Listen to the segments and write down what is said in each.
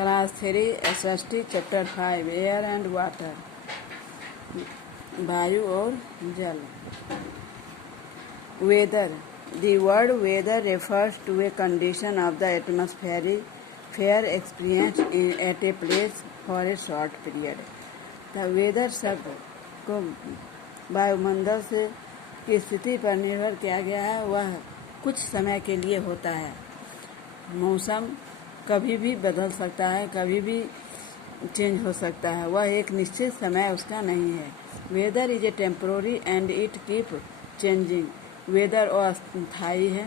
Class 3 SST chapter 5 air and water, वायु और जल। Weather. The word weather refers to a condition of the atmosphere experienced at a place for a short period. The weather शब्द को वायुमंडल से की स्थिति पर निर्भर किया गया है। वह कुछ समय के लिए होता है। मौसम कभी भी बदल सकता है, कभी भी चेंज हो सकता है। वह एक निश्चित समय उसका नहीं है। Weather is a temporary and it keep changing. Weather अस्थायी है।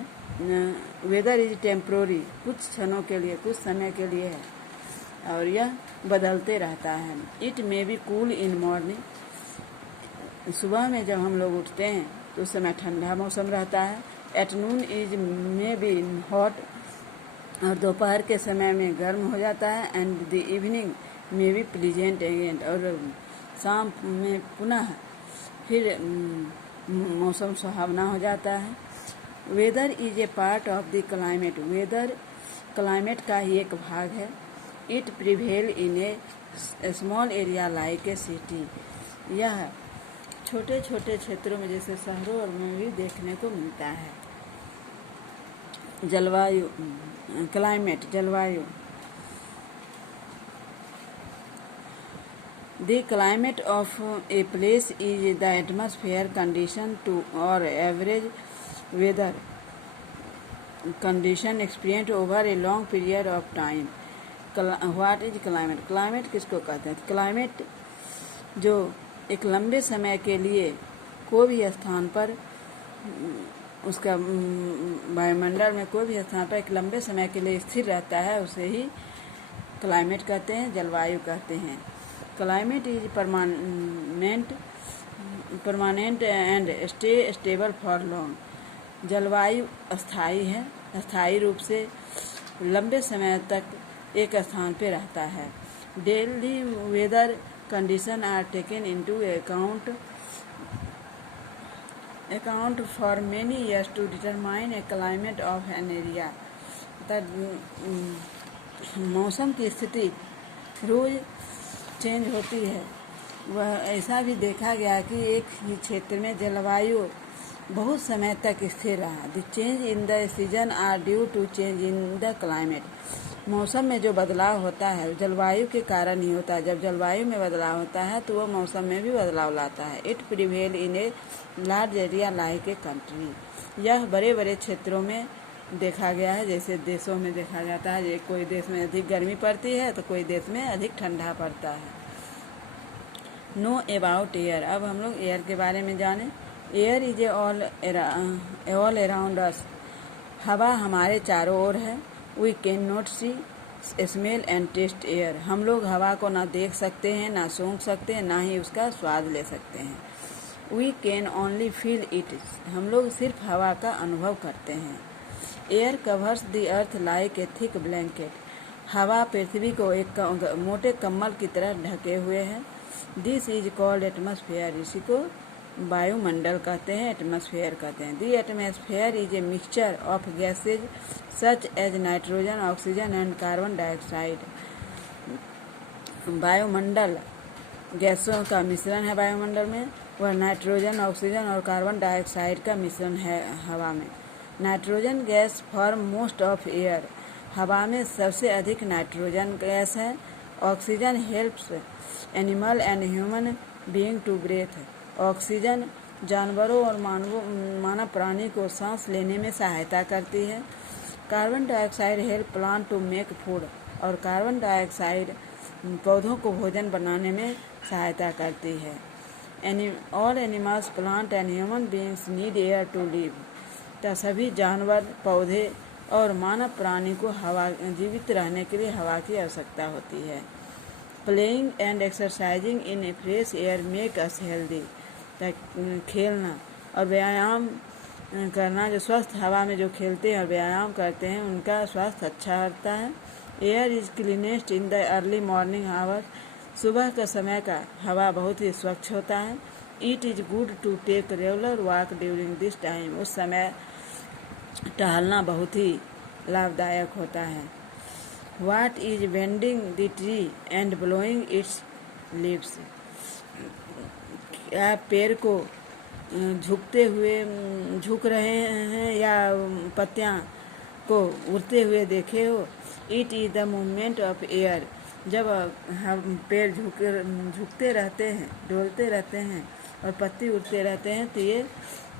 वेदर इज टेम्पोररी, कुछ क्षणों के लिए, कुछ समय के लिए है और यह बदलते रहता है। It may be cool in morning. सुबह में जब हम लोग उठते हैं तो उस समय ठंडा मौसम रहता है। At noon is may be hot, और दोपहर के समय में गर्म हो जाता है। एंड द इवनिंग में बी प्लीजेंट अगेन, और शाम में पुनः फिर मौसम सुहावना हो जाता है। Weather is a part of the climate. Weather climate का ही एक भाग है। It prevail in a small area like a city. यह छोटे छोटे क्षेत्रों में जैसे शहरों में भी देखने को मिलता है। जलवायु, क्लाइमेट, जलवायु। The climate of a place is the atmosphere condition to or average weather condition experienced over a long period of time. What is climate? Climate किसको कहते हैं? Climate जो एक लंबे समय के लिए कोई भी स्थान पर, उसका वायुमंडल में कोई भी स्थान पर एक लंबे समय के लिए स्थिर रहता है, उसे ही क्लाइमेट कहते हैं, जलवायु कहते हैं। Climate is permanent and stable for long. जलवायु अस्थायी है, अस्थायी रूप से लंबे समय तक एक स्थान पर रहता है। Daily weather condition are taken into account for many years to determine a climate of an area। मौसम की स्थिति रोज चेंज होती है। वह ऐसा भी देखा गया कि एक ही क्षेत्र में जलवायु बहुत समय तक स्थिर रहा। The change in the season are due to change in the climate. मौसम में जो बदलाव होता है जलवायु के कारण ही होता है। जब जलवायु में बदलाव होता है तो वह मौसम में भी बदलाव लाता है। It prevail in a large area like a country. यह बड़े बड़े क्षेत्रों में देखा गया है, जैसे देशों में देखा जाता है। कोई देश में अधिक गर्मी पड़ती है तो कोई देश में अधिक ठंडा पड़ता है। Know about air. अब हम लोग एयर के बारे में जाने। Air is a all around us. हवा हमारे चारों ओर है। We can not see, smell and taste air. हम लोग हवा को ना देख सकते हैं, ना सूंघ सकते हैं, ना ही उसका स्वाद ले सकते हैं। We can only feel it. हम लोग सिर्फ हवा का अनुभव करते हैं। Air covers the earth like a thick blanket. हवा पृथ्वी को एक मोटे कम्बल की तरह ढके हुए है। This is called atmosphere. इसी को वायुमंडल कहते हैं, एटमॉस्फेयर कहते हैं। The atmosphere is a mixture of gases such as nitrogen, oxygen and carbon dioxide. वायुमंडल गैसों का मिश्रण है। वायुमंडल में वह नाइट्रोजन, ऑक्सीजन और कार्बन डाइऑक्साइड का मिश्रण है हवा में। Nitrogen gas form most of air. हवा में सबसे अधिक नाइट्रोजन गैस है। Oxygen helps animal and human being to breath. Oxygen जानवरों और मानव प्राणी को सांस लेने में सहायता करती है। Carbon dioxide help plant to make food. और कार्बन डाइऑक्साइड पौधों को भोजन बनाने में सहायता करती है। All animals, plant and human beings need air to live. तो सभी जानवर, पौधे और मानव प्राणी को हवा, जीवित रहने के लिए हवा की आवश्यकता होती है। Playing and exercising in A fresh air make us healthy. खेलना और व्यायाम करना, जो स्वस्थ हवा में जो खेलते हैं और व्यायाम करते हैं उनका स्वास्थ्य अच्छा रहता है। Air is cleanest in the early morning hour. सुबह का समय का हवा बहुत ही स्वच्छ होता है। It is good to take regular walk during this time. उस समय टहलना बहुत ही लाभदायक होता है। What is bending the tree and blowing its leaves? क्या पेड़ को झुकते हुए झुक रहे हैं या पत्तियां को उड़ते हुए देखे हो? It is the movement of air. जब हम पेड़ झुकते रहते हैं, डोलते रहते हैं और पत्ती उड़ते रहते हैं, तो ये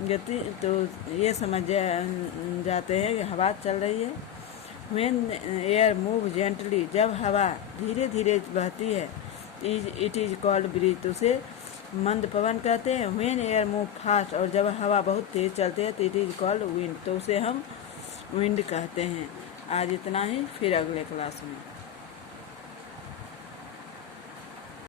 गति, तो ये समझ जाते हैं कि हवा चल रही है। When air move gently, जब हवा धीरे धीरे बहती है, इट इज कॉल्ड ब्रीज, तो उसे मंद पवन कहते हैं। When air move fast, और जब हवा बहुत तेज चलती है, तो इट इज कॉल्ड विंड, तो उसे हम विंड कहते हैं। आज इतना ही, फिर अगले क्लास में।